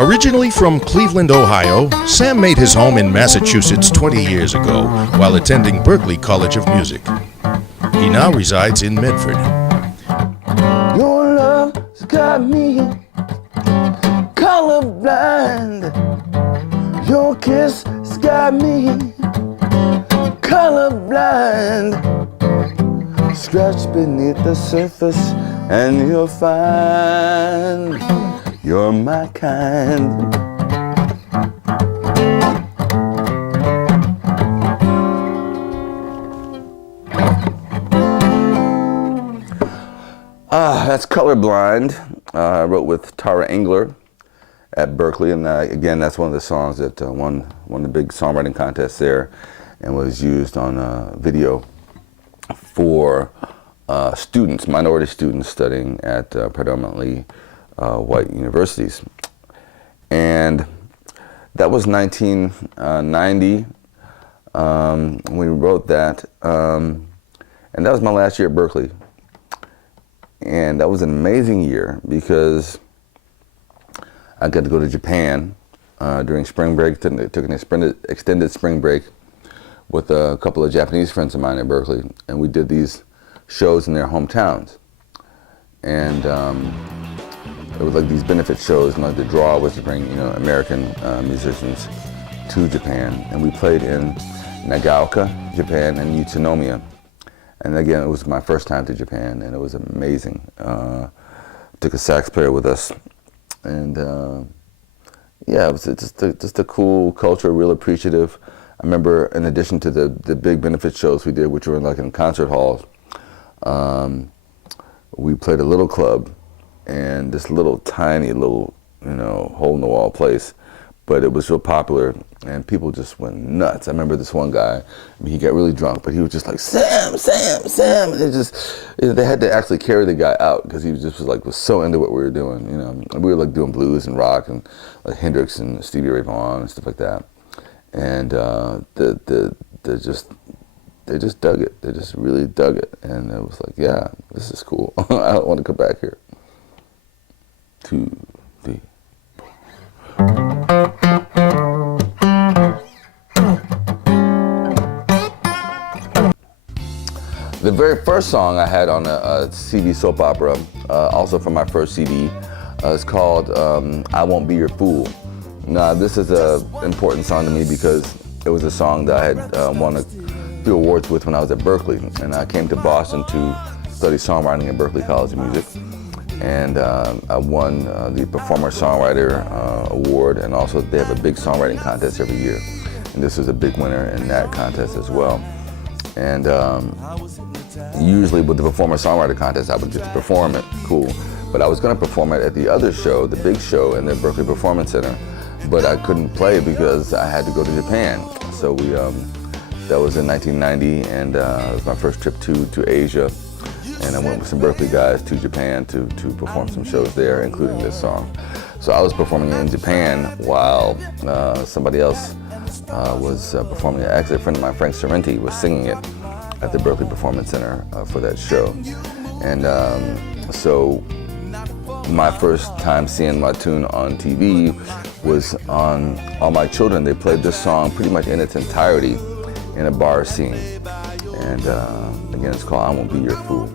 Originally from Cleveland, Ohio, Sam made his home in Massachusetts 20 years ago while attending Berklee College of Music. He now resides in Medford. Your love's got me colorblind. Your kiss's got me colorblind. Scratch beneath the surface and you'll find you're my kind. That's Colorblind. I wrote with Tara Engler at Berklee, and again, that's one of the songs that won the big songwriting contest there, and was used on a video for students, minority students studying at predominantly white universities. And that was 1990 when we wrote that, and that was my last year at Berklee. And that was an amazing year because I got to go to Japan during spring break. Took an extended spring break with a couple of Japanese friends of mine at Berklee, and we did these shows in their hometowns. And it was like these benefit shows, and like the draw was to bring American musicians to Japan. And we played in Nagaoka, Japan, and Utsunomiya. And again, it was my first time to Japan, and it was amazing. Took a sax player with us, and yeah, it was just a cool culture, real appreciative. I remember, in addition to the big benefit shows we did, which were in concert halls, we played a little club, and this little tiny little hole in the wall place, but it was real popular, and people just went nuts. I remember this one guy, he got really drunk, but he was just like, Sam, Sam, Sam. And they had to actually carry the guy out because he was so into what we were doing. And we were doing blues and rock and like Hendrix and Stevie Ray Vaughan and stuff like that. And they just dug it. They just really dug it, and it was like, yeah, this is cool. I don't want to come back here. 2, 3. The very first song I had on a CV soap opera, also from my first CD, is called I Won't Be Your Fool. Now, this is an important song to me because it was a song that I had won a few awards with when I was at Berklee. And I came to Boston to study songwriting at Berklee College of Music. And I won the Performer-Songwriter Award, and also they have a big songwriting contest every year. And this was a big winner in that contest as well. And usually with the Performer-Songwriter contest, I would get to perform it, cool. But I was going to perform it at the other show, the big show in the Berklee Performance Center, but I couldn't play because I had to go to Japan. So that was in 1990, and it was my first trip to Asia. And I went with some Berklee guys to Japan to perform some shows there, including this song. So I was performing in Japan while somebody else was performing it. Actually, a friend of mine, Frank Sorrenti, was singing it at the Berklee Performance Center for that show. And so my first time seeing my tune on TV was on All My Children. They played this song pretty much in its entirety in a bar scene. And again, it's called I Won't Be Your Fool.